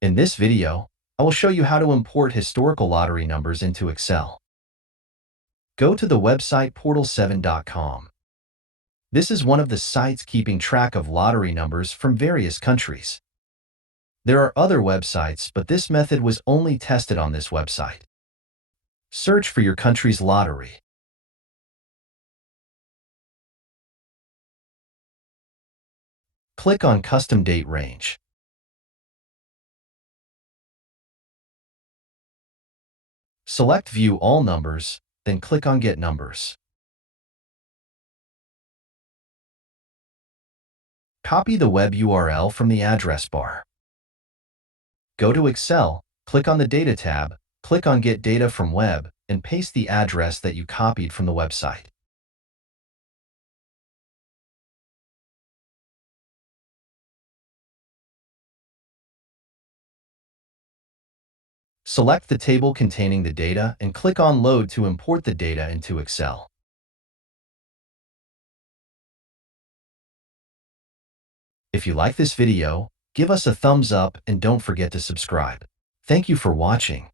In this video, I will show you how to import historical lottery numbers into Excel. Go to the website portal7.com. This is one of the sites keeping track of lottery numbers from various countries. There are other websites, but this method was only tested on this website. Search for your country's lottery. Click on Custom Date Range. Select View All Numbers, then click on Get Numbers. Copy the web URL from the address bar. Go to Excel, click on the Data tab, click on Get Data from Web, and paste the address that you copied from the website. Select the table containing the data and click on Load to import the data into Excel. If you like this video, give us a thumbs up and don't forget to subscribe. Thank you for watching.